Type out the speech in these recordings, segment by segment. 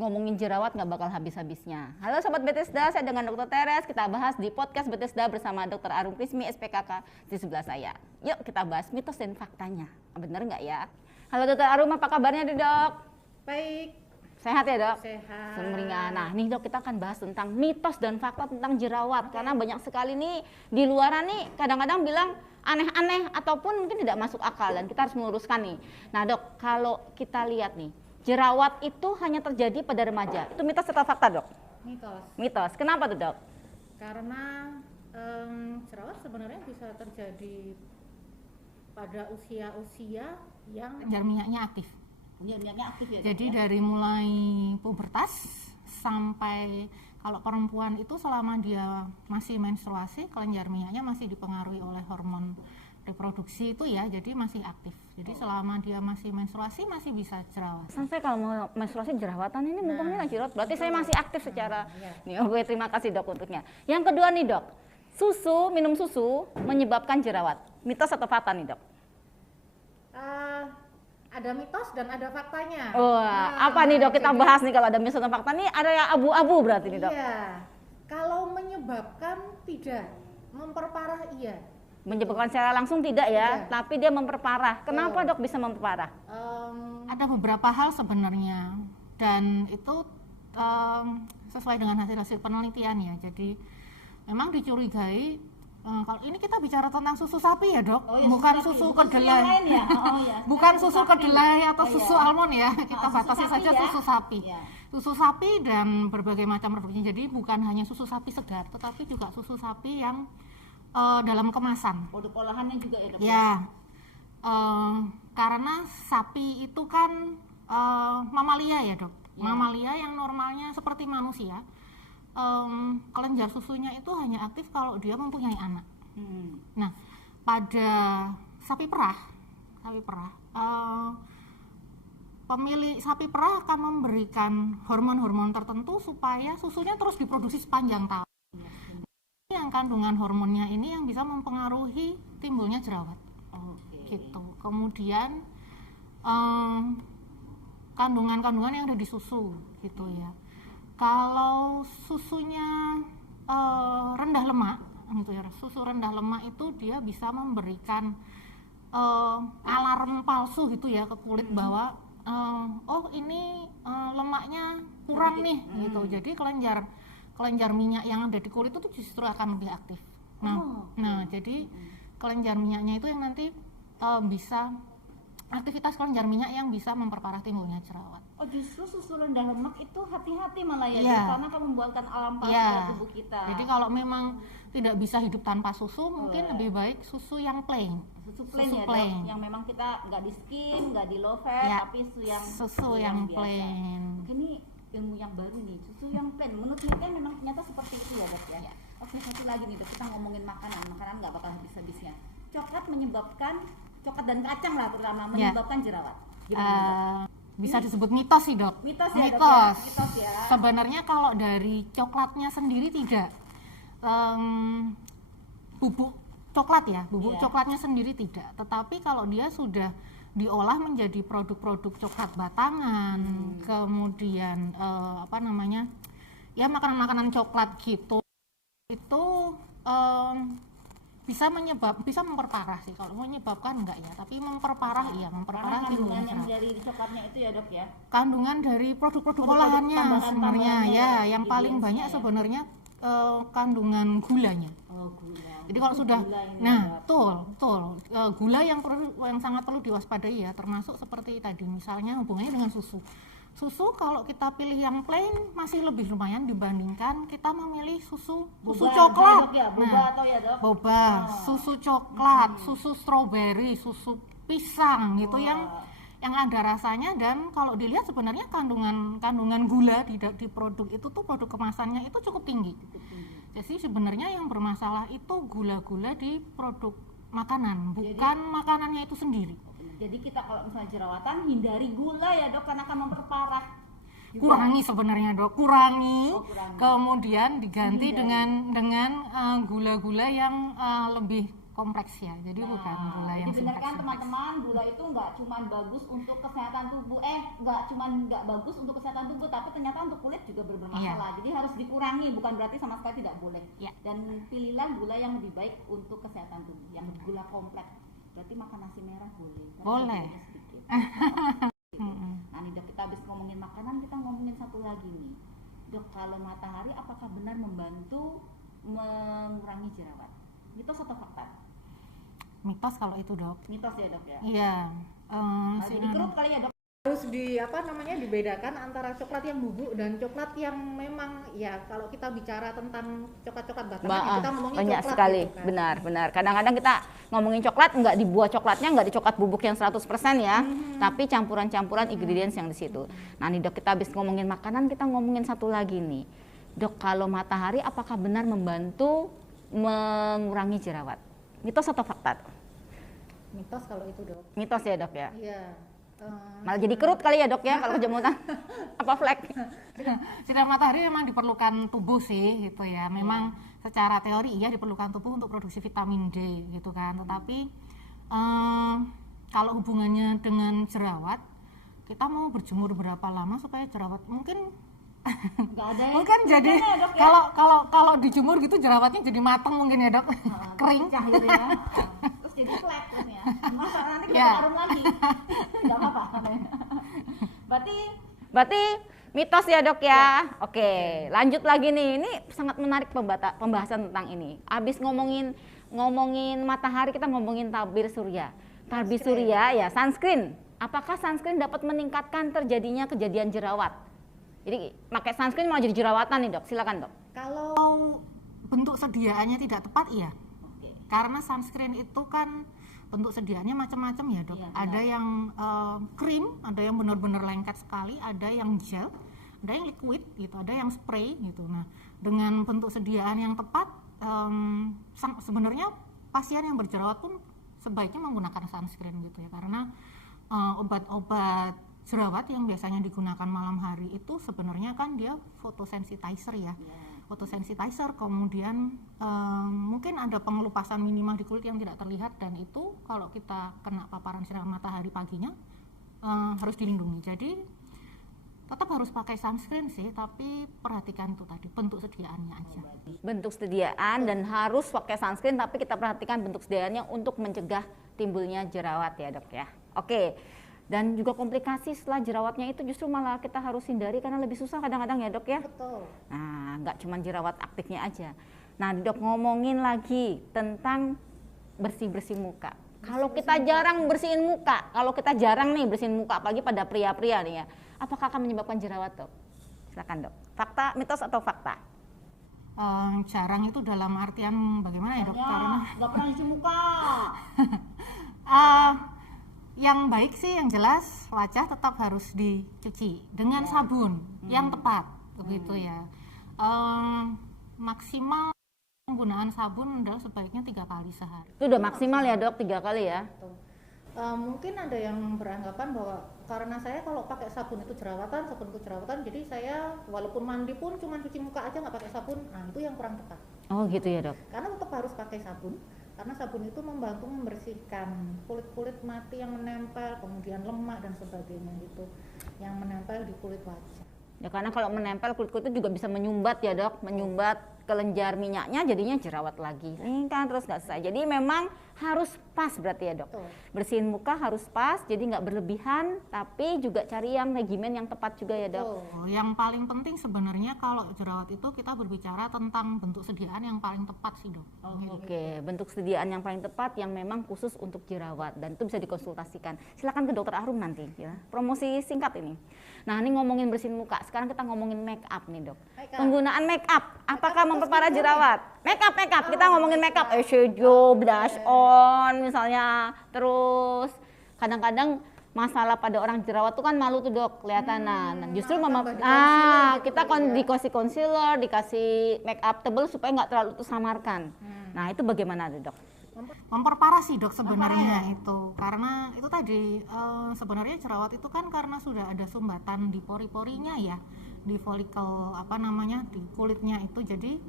Ngomongin jerawat nggak bakal habis-habisnya. Halo Sobat Bethesda, saya dengan Dr. Teres. Kita bahas di podcast Bethesda bersama Dr. Arum Prismi, SPKK di sebelah saya. Yuk kita bahas mitos dan faktanya. Bener nggak ya? Halo Dr. Arum, apa kabarnya nih dok? Baik. Sehat ya dok? Sehat. Sumringah. Nah nih dok, kita akan bahas tentang mitos dan fakta tentang jerawat. Karena banyak sekali nih di luaran nih kadang-kadang bilang aneh-aneh ataupun mungkin tidak masuk akal dan kita harus meluruskan nih. Nah dok, kalau kita lihat nih, jerawat itu hanya terjadi pada remaja. Itu mitos atau fakta dok? Mitos. Mitos. Kenapa tuh dok? Karena jerawat sebenarnya bisa terjadi pada usia-usia yang kelenjar minyaknya aktif. Minyaknya aktif ya. Jadi dari mulai pubertas sampai kalau perempuan itu selama dia masih menstruasi, kelenjar minyaknya masih dipengaruhi oleh hormon reproduksi itu ya, jadi masih aktif. Jadi selama dia masih menstruasi masih bisa jerawat. Sampai kalau mau menstruasi jerawatan ini mumpungnya jerawat, berarti saya masih aktif secara nih. Oke, terima kasih dok untuknya. Yang kedua nih dok, minum susu menyebabkan jerawat. Mitos atau fakta nih dok? ada mitos dan ada faktanya. Apa nih dok, kita bahas nih kalau ada mitos dan fakta nih, ada yang abu-abu berarti nih dok. Iya, kalau menyebabkan tidak, memperparah iya. Menyebabkan secara langsung tidak ya, tapi dia memperparah. Kenapa dok bisa memperparah? Ada beberapa hal sebenarnya, dan itu sesuai dengan hasil-hasil penelitian ya. Jadi memang dicurigai, kalau ini kita bicara tentang susu sapi ya dok, bukan susu kedelai ya? Bukan susu kedelai atau susu almond ya, kita batasi saja ya? Susu sapi ya. Susu sapi dan berbagai macam produknya. Jadi bukan hanya susu sapi segar, tetapi juga susu sapi yang dalam kemasan. Produk olahannya juga ya dok? Ya, karena sapi itu kan mamalia ya dok, mamalia yang normalnya seperti manusia. Kelenjar susunya itu hanya aktif kalau dia mempunyai anak. Nah, pada sapi perah, pemilik sapi perah akan memberikan hormon-hormon tertentu supaya susunya terus diproduksi sepanjang tahun. Yang kandungan hormonnya ini yang bisa mempengaruhi timbulnya jerawat. Gitu. Kemudian kandungan-kandungan yang ada di susu, gitu ya. Kalau susunya rendah lemak, gitu ya, susu rendah lemak itu dia bisa memberikan alarm palsu gitu ya ke kulit bahwa oh ini lemaknya kurang nih, gitu. Jadi kelenjar minyak yang ada di kulit itu justru akan lebih aktif. Nah jadi kelenjar minyaknya itu yang nanti bisa aktivitas kelenjar minyak yang bisa memperparah timbulnya jerawat. Oh justru susu rendah lemak itu hati-hati malah ya, karena akan membuatkan alarm palsu pada tubuh kita. Jadi kalau memang tidak bisa hidup tanpa susu, mungkin lebih baik susu yang plain. Susu plain ya plain. Dok, yang memang kita nggak di skin, nggak di low fat, tapi susu yang plain. Mungkin ini ilmu yang baru nih, susu yang plain. Menurut penelitian memang ternyata seperti itu ya dok ya. Oke, satu lagi nih dok, kita ngomongin makanan nggak bakal habis-habisnya. Coklat dan kacang lah terutama menyebabkan jerawat. Bisa disebut mitos sih dok. Mitos ya. Mitos ya. Sebenarnya kalau dari coklatnya sendiri tidak, bubuk coklat ya, coklatnya sendiri tidak. Tetapi kalau dia sudah diolah menjadi produk-produk coklat batangan, kemudian ya makanan-makanan coklat gitu, itu bisa memperparah sih. Kalau menyebabkan enggak ya, tapi memperparah kandungan yang dari coklatnya itu ya dok ya, kandungan dari produk-produk olahannya sebenarnya ya yang paling banyak sebenarnya kandungan gulanya. Gula. Jadi kalau sudah gula yang sangat perlu diwaspadai ya, termasuk seperti tadi misalnya hubungannya dengan susu. Kalau kita pilih yang plain masih lebih lumayan dibandingkan kita memilih susu coklat. Boba, susu coklat, susu stroberi, susu pisang gitu yang ada rasanya, dan kalau dilihat sebenarnya kandungan gula di produk itu tuh produk kemasannya itu cukup tinggi. Jadi sebenarnya yang bermasalah itu gula-gula di produk makanan, bukan makanannya itu sendiri. Jadi kita kalau misalnya jerawatan hindari gula ya dok, karena akan memperparah. Kurangi sebenarnya dok, kurangi. Kemudian diganti dengan gula-gula yang lebih kompleks ya, jadi bukan gula yang Jadi benar kan simpleks. teman-teman, gula itu nggak cuma bagus untuk kesehatan tubuh, nggak bagus untuk kesehatan tubuh, tapi ternyata untuk kulit juga bermasalah. Jadi harus dikurangi, bukan berarti sama sekali tidak boleh. Dan pilihlah gula yang lebih baik untuk kesehatan tubuh, yang gula kompleks. Berarti makan nasi merah boleh. Boleh. Sedikit. Nah nih Dok, kita habis ngomongin makanan, kita ngomongin satu lagi nih. Dok, kalau matahari apakah benar membantu mengurangi jerawat? Mitos atau fakta? Mitos kalau itu, Dok. Mitos ya Dok ya? Iya. Jadi kerut kali ya Dok? Harus dibedakan antara coklat yang bubuk dan coklat yang memang ya kalau kita bicara tentang coklat-coklat bahkan kita ngomongin banyak coklat sekali, gitu kan. benar. Kadang-kadang kita ngomongin coklat nggak di buah coklatnya, nggak di coklat bubuk yang 100% ya, tapi campuran-campuran ingredients yang di situ. Nah nih Dok, kita habis ngomongin makanan, kita ngomongin satu lagi nih. Dok, kalau matahari apakah benar membantu mengurangi jerawat? Mitos atau fakta? Mitos kalau itu Dok. Mitos ya Dok ya? Iya. Malah jadi kerut kali ya Dok ya kalau kejemutan apa flek. Sinar matahari memang diperlukan tubuh sih gitu ya. Memang secara teori iya diperlukan tubuh untuk produksi vitamin D gitu kan. Tetapi kalau hubungannya dengan jerawat, kita mau berjemur berapa lama supaya jerawat mungkin Nggak ada ya? mungkin jadi ya, Dok, ya? kalau dijemur gitu jerawatnya jadi mateng mungkin ya Dok. Kering Pecah gitu ya. Terus jadi flat terus ya. Masa nanti kita Ya. harum lagi. Nggak apa-apa. Berarti mitos ya Dok ya. Oke, lanjut lagi nih. Ini sangat menarik pembahasan tentang ini. Abis ngomongin matahari, kita ngomongin tabir surya. Tabir surya ya, sunscreen. Apakah sunscreen dapat meningkatkan terjadinya kejadian jerawat? Jadi pakai sunscreen malah jadi jerawatan nih Dok. Silakan Dok. Kalau bentuk sediaannya tidak tepat iya. Karena sunscreen itu kan bentuk sediaannya macam-macam ya Dok. Iya, ada yang krim, ada yang benar-benar lengket sekali, ada yang gel, ada yang liquid gitu, ada yang spray gitu. Nah, dengan bentuk sediaan yang tepat, sebenarnya pasien yang berjerawat pun sebaiknya menggunakan sunscreen gitu ya. Karena obat-obat jerawat yang biasanya digunakan malam hari itu sebenarnya kan dia photosensitizer ya. Photosensitizer, kemudian mungkin ada pengelupasan minimal di kulit yang tidak terlihat, dan itu kalau kita kena paparan sinar matahari paginya harus dilindungi. Jadi tetap harus pakai sunscreen sih, tapi perhatikan itu tadi bentuk sediaannya aja. Bentuk sediaan dan harus pakai sunscreen, tapi kita perhatikan bentuk sediaannya untuk mencegah timbulnya jerawat ya Dok ya. Oke. Dan juga komplikasi setelah jerawatnya itu justru malah kita harus hindari karena lebih susah kadang-kadang ya Dok ya. betul. Nah, nggak cuma jerawat aktifnya aja. Nah, Dok ngomongin lagi tentang bersih-bersih muka. Kalau kita jarang bersihin muka, apalagi pada pria-pria nih ya, apakah akan menyebabkan jerawat Dok? Silakan Dok. Fakta, mitos atau fakta? Jarang itu dalam artian bagaimana ya Dok? Karena nggak pernah cuci muka. yang baik sih yang jelas wajah tetap harus dicuci dengan sabun yang tepat begitu ya. Maksimal penggunaan sabun adalah sebaiknya 3 kali sehari. Itu udah maksimal ya Dok, 3 kali ya. Mungkin ada yang beranggapan bahwa karena saya kalau pakai sabun itu jerawatan, jadi saya walaupun mandi pun cuma cuci muka aja nggak pakai sabun. Nah itu yang kurang tepat. Oh gitu ya Dok. Karena tetap harus pakai sabun, karena sabun itu membantu membersihkan kulit-kulit mati yang menempel, kemudian lemak dan sebagainya gitu, yang menempel di kulit wajah. Ya karena kalau menempel kulit-kulit itu juga bisa menyumbat ya Dok, menyumbat kelenjar minyaknya, jadinya jerawat lagi. Ini kan terus nggak selesai. Jadi memang harus pas berarti ya Dok. Betul. Bersihin muka harus pas, jadi nggak berlebihan, tapi juga cari yang regimen yang tepat juga ya Dok. Betul. Yang paling penting sebenarnya kalau jerawat itu kita berbicara tentang bentuk sediaan yang paling tepat sih Dok. Oke, bentuk sediaan yang paling tepat yang memang khusus untuk jerawat, dan itu bisa dikonsultasikan. Silakan ke Dokter Arum nanti ya. Promosi singkat ini. Nah, ini ngomongin bersihin muka. Sekarang kita ngomongin make up nih, Dok. Penggunaan make up apakah memperparah jerawat? Make up. Kita ngomongin make up, eyeshadow, blush on misalnya. Terus kadang-kadang masalah pada orang jerawat tuh kan malu tuh Dok, kelihatan. Nah, justru kita dikasih concealer, dikasih make up tebal supaya nggak terlalu tersamarkan. Nah, itu bagaimana tuh Dok? Memperparah sih Dok sebenarnya itu, karena itu tadi sebenarnya jerawat itu kan karena sudah ada sumbatan di pori-porinya ya, di folikel di kulitnya itu. Jadi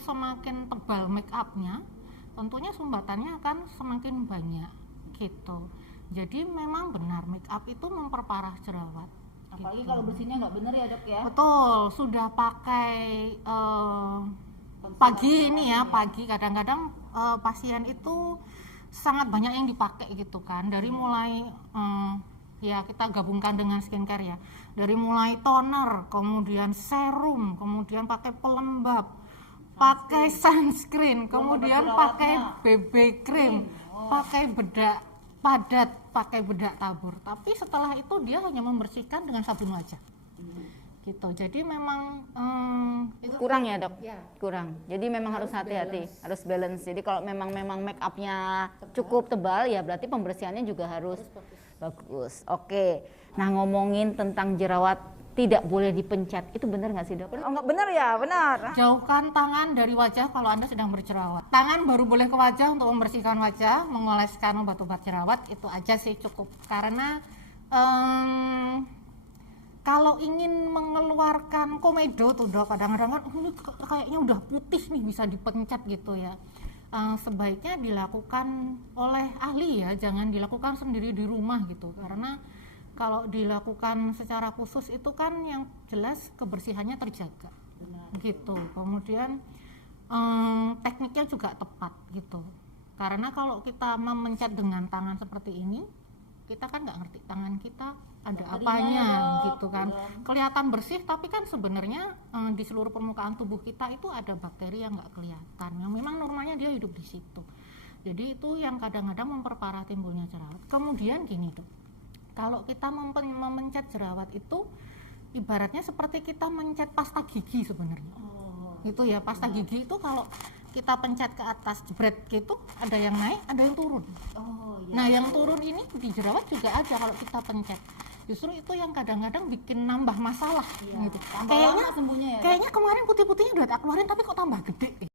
semakin tebal make upnya, tentunya sumbatannya akan semakin banyak gitu. Jadi memang benar make up itu memperparah jerawat. Apalagi gitu. kalau bersihnya nggak bener ya dok ya. Betul, sudah pakai pagi ini ya, pagi kadang-kadang pasien itu sangat banyak yang dipakai gitu kan, dari mulai ya kita gabungkan dengan skincare ya, dari mulai toner, kemudian serum, kemudian pakai pelembab, pakai sunscreen, kemudian pakai BB cream, pakai bedak padat, pakai bedak tabur. Tapi setelah itu dia hanya membersihkan dengan sabun wajah. Gitu. Jadi memang itu kurang ya dok? Ya. Kurang. Jadi memang harus hati-hati, harus balance. Jadi kalau memang make upnya cukup tebal ya berarti pembersihannya juga harus bagus. Oke. Nah ngomongin tentang jerawat tidak boleh dipencet, itu benar nggak sih dok? Oh nggak benar ya, benar. jauhkan tangan dari wajah kalau Anda sedang berjerawat. Tangan baru boleh ke wajah untuk membersihkan wajah, mengoleskan obat-obat jerawat, itu aja sih cukup. Karena kalau ingin mengeluarkan komedo tuh dok, kadang-kadang kan ini kayaknya udah putih nih bisa dipencet gitu ya. Sebaiknya dilakukan oleh ahli ya, jangan dilakukan sendiri di rumah gitu. Karena kalau dilakukan secara khusus itu kan yang jelas kebersihannya terjaga. Gitu. Kemudian tekniknya juga tepat gitu. Karena kalau kita memencet dengan tangan seperti ini, kita kan nggak ngerti tangan kita ada apanya gitu kan. Kelihatan bersih tapi kan sebenarnya di seluruh permukaan tubuh kita itu ada bakteri yang nggak kelihatan. Yang memang normalnya dia hidup di situ. Jadi itu yang kadang-kadang memperparah timbulnya jerawat. Kemudian gini tuh, kalau kita memencet jerawat itu ibaratnya seperti kita mencet pasta gigi sebenarnya. Itu ya, pasta gigi itu kalau kita pencet ke atas jebret gitu, ada yang naik, ada yang turun. Nah, yang turun ini di jerawat juga ada kalau kita pencet. Justru itu yang kadang-kadang bikin nambah masalah gitu. Kayaknya kemarin putih-putihnya udah tak keluarin tapi kok tambah gede.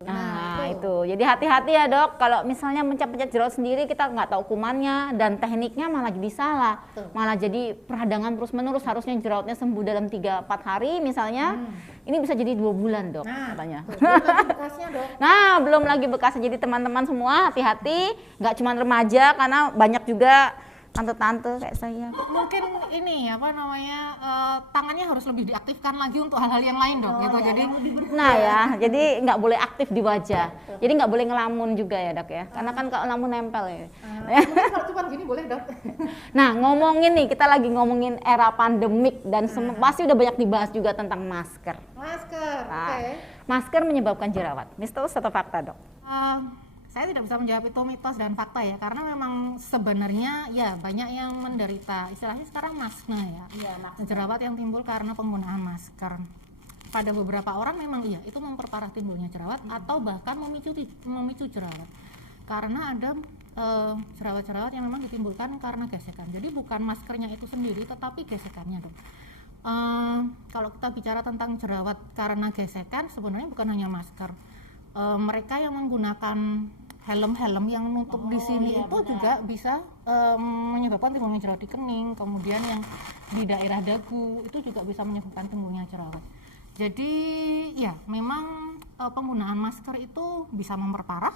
Nah itu, jadi hati-hati ya dok, kalau misalnya mencet-pencet jerawat sendiri kita nggak tahu kumannya dan tekniknya malah jadi salah, malah jadi peradangan terus-menerus. Harusnya jerawatnya sembuh dalam 3-4 hari misalnya, ini bisa jadi 2 bulan dok katanya. Bekasnya dok. Nah belum lagi bekasnya. Jadi teman-teman semua hati-hati, nggak cuma remaja karena banyak juga tante-tante kayak saya. Mungkin ini apa namanya, tangannya harus lebih diaktifkan lagi untuk hal-hal yang lain dok gitu. Jadi Nah ya, jadi nggak boleh aktif di wajah. Jadi nggak boleh ngelamun juga ya dok ya, karena kan kalau ngelamun nempel ya. Kalau cuma gini boleh dok. Nah ngomongin nih, kita lagi ngomongin era pandemik dan pasti udah banyak dibahas juga tentang masker. Masker, Nah, oke. Masker menyebabkan jerawat, mitos atau fakta dok? saya tidak bisa menjawab itu mitos dan fakta ya, karena memang sebenarnya ya banyak yang menderita istilahnya sekarang maskne ya, jerawat yang timbul karena penggunaan masker. Pada beberapa orang memang iya itu memperparah timbulnya jerawat atau bahkan memicu jerawat, karena ada jerawat-jerawat yang memang ditimbulkan karena gesekan. Jadi bukan maskernya itu sendiri tetapi gesekannya dong. Kalau kita bicara tentang jerawat karena gesekan, sebenarnya bukan hanya masker. Mereka yang menggunakan helm-helm yang nutup di sini itu juga bisa menyebabkan timbulnya jerawat di kening, kemudian yang di daerah dagu itu juga bisa menyebabkan timbulnya jerawat. Jadi ya memang penggunaan masker itu bisa memperparah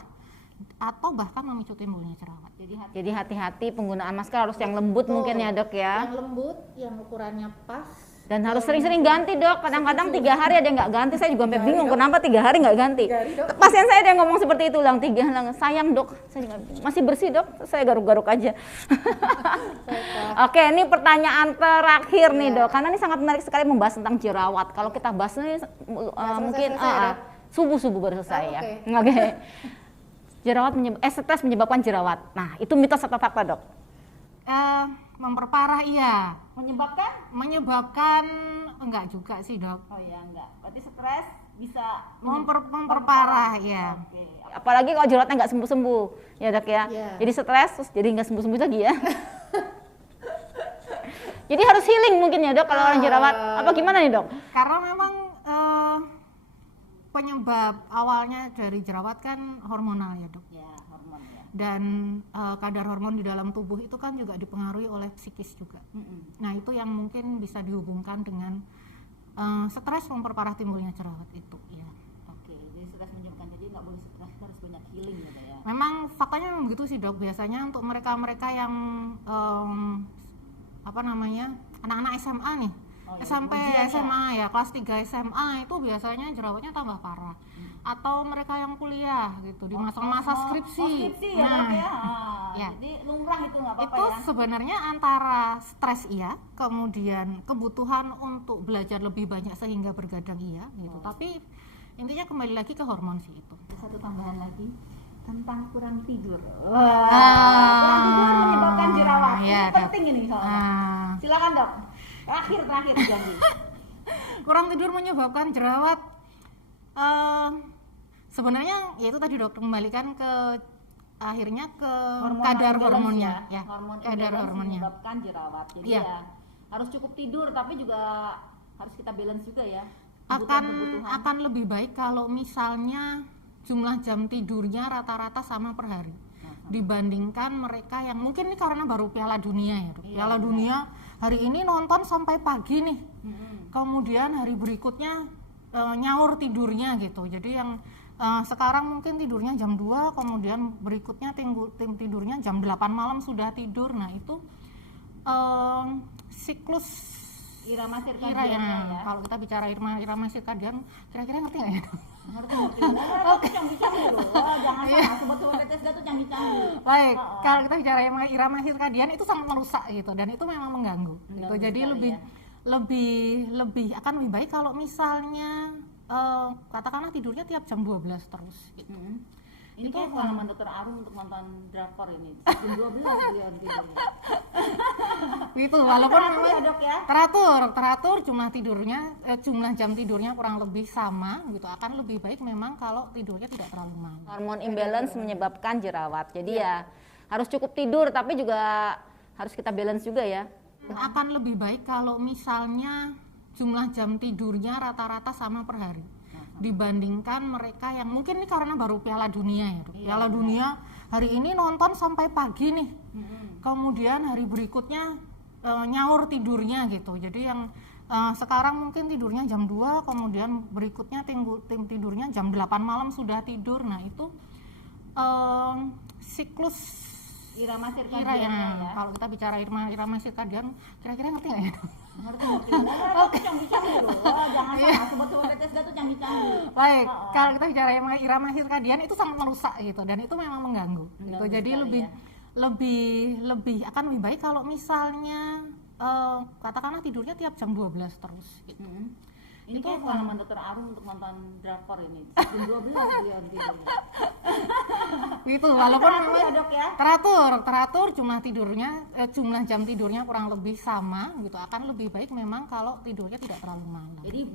atau bahkan memicu timbulnya jerawat. Jadi hati-hati penggunaan masker, harus yang lembut mungkin ya dok ya. Yang lembut, yang ukurannya pas. Dan harus sering-sering ganti dok. Kadang-kadang 3 hari ada yang nggak ganti. Saya juga sampai bingung kenapa 3 hari nggak ganti. Pasien saya ada yang ngomong seperti itu, ulang 3 hari. Sayang dok, saya juga, masih bersih dok. Saya garuk-garuk aja. Oke, ini pertanyaan terakhir nih dok, karena ini sangat menarik sekali membahas tentang jerawat. Kalau kita bahas ini mungkin subuh-subuh baru selesai ya. Oke. Jerawat stres menyebabkan jerawat. Nah, itu mitos atau fakta dok? Memperparah iya. Menyebabkan Enggak juga sih dok. Oh ya enggak. Berarti stres bisa Memperparah ya. Oke. Apalagi kalau jerawatnya nggak sembuh-sembuh ya dok ya. Jadi stres terus jadi nggak sembuh-sembuh lagi ya. Jadi harus healing mungkin ya dok kalau orang jerawat. Apa gimana nih dok? Karena memang penyebab awalnya dari jerawat kan hormonal ya dok. Ya, hormon ya. Dan kadar hormon di dalam tubuh itu kan juga dipengaruhi oleh psikis juga. Nah itu yang mungkin bisa dihubungkan dengan stres memperparah timbulnya jerawat itu ya. Oke, jadi stres menyebabkan, jadi nggak boleh stres, harus banyak healing gitu ya. Memang faktanya memang begitu sih dok. Biasanya untuk mereka yang anak-anak SMA nih, SMP, SMA ya, kelas 3 SMA itu biasanya jerawatnya tambah parah. Atau mereka yang kuliah gitu di masa-masa skripsi. Skripsi ya dok ya. Ya. Jadi lumrah itu nggak apa-apa Itu ya. sebenarnya antara stres iya, kemudian kebutuhan untuk belajar lebih banyak sehingga bergadang iya gitu. Tapi intinya kembali lagi ke hormon sih itu. Satu tambahan lagi tentang kurang tidur. Kurang tidur menyebabkan jerawat. Iya, Ini penting ini soalnya. Silakan dok. Terakhir janji. Kurang tidur menyebabkan jerawat. Sebenarnya ya itu tadi dok, kembalikan ke akhirnya ke kadar hormonnya ya. Kadar hormonnya menyebabkan jerawat. Jadi ya harus cukup tidur, tapi juga harus kita balance juga ya. Akan lebih baik kalau misalnya jumlah jam tidurnya rata-rata sama per hari dibandingkan mereka yang mungkin ini karena baru Piala Dunia ya dok. Piala Dunia hari ini nonton sampai pagi nih, kemudian hari berikutnya nyaur tidurnya gitu. Jadi yang sekarang mungkin tidurnya jam 2, kemudian berikutnya tidurnya jam 8 malam sudah tidur. Nah itu siklus irama sirkadiannya ya. Kalau kita bicara irama sirkadian, kira-kira ngerti nggak ya? Ngerti. Oke, canggih-canggih loh. Jangan sama sobat-sobat Bethesda tuh canggih-canggih. Baik, kalau kita bicara irama sirkadian itu sangat merusak gitu, dan itu memang mengganggu. Gitu. Jadi lebih akan lebih baik kalau misalnya katakanlah tidurnya tiap jam 12 terus. Gitu. Ini kayak pengalaman Dokter Arum untuk nonton drakor ini. Jam 12 dia tidurnya. Gitu, walaupun memang ya, dok, ya? teratur jumlah tidurnya, jumlah jam tidurnya kurang lebih sama gitu. Akan lebih baik memang kalau tidurnya tidak terlalu malam. Hormon imbalance menyebabkan jerawat. Jadi ya harus cukup tidur, tapi juga harus kita balance juga ya. Akan lebih baik kalau misalnya jumlah jam tidurnya rata-rata sama per hari dibandingkan mereka yang mungkin ini karena baru Piala Dunia ya dok. Piala Dunia hari ini nonton sampai pagi nih, kemudian hari berikutnya nyaur tidurnya gitu. Jadi yang sekarang mungkin tidurnya jam 2, kemudian berikutnya tidurnya jam 8 malam sudah tidur. Nah itu siklus irama sirkadiannya ya. Kalau kita bicara irama sirkadian, kira-kira ngerti nggak ya? Ngerti. Oke, canggih-canggih loh. Jangan sama sobat-sobat Bethesda tuh canggih-canggih. Baik, kalau kita bicara irama sirkadian itu sangat merusak gitu, dan itu memang mengganggu. Gitu. Jadi lebih akan lebih baik kalau misalnya katakanlah tidurnya tiap jam 12 terus. Gitu. Ini kayak pengalaman Dokter Arum untuk nonton drakor ini. Jam 12 dia tidurnya. Gitu, walaupun memang ya, dok, ya? teratur jumlah tidurnya, jumlah jam tidurnya kurang lebih sama gitu. Akan lebih baik memang kalau tidurnya tidak terlalu malam. Jadi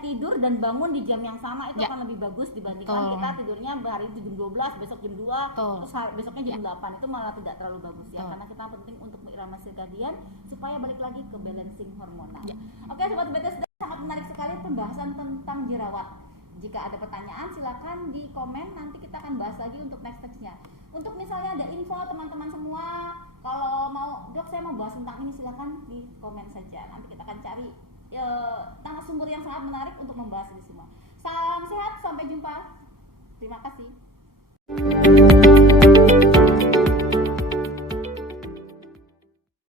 tidur dan bangun di jam yang sama itu akan lebih bagus dibandingkan kita tidurnya hari itu jam 12, besok jam 2, terus besoknya jam 8. Itu malah tidak terlalu bagus ya. Karena kita penting untuk irama sirkadian supaya balik lagi ke balancing hormonal. Oke, sobat Bethesda, sangat menarik sekali pembahasan tentang jerawat. Jika ada pertanyaan silakan di komen, nanti kita akan bahas lagi untuk next-nya. Untuk misalnya ada info teman-teman semua, kalau mau dok saya mau bahas tentang ini, silakan di komen saja. Nanti kita akan cari narasumber yang sangat menarik untuk membahas ini semua. Salam sehat, sampai jumpa. Terima kasih.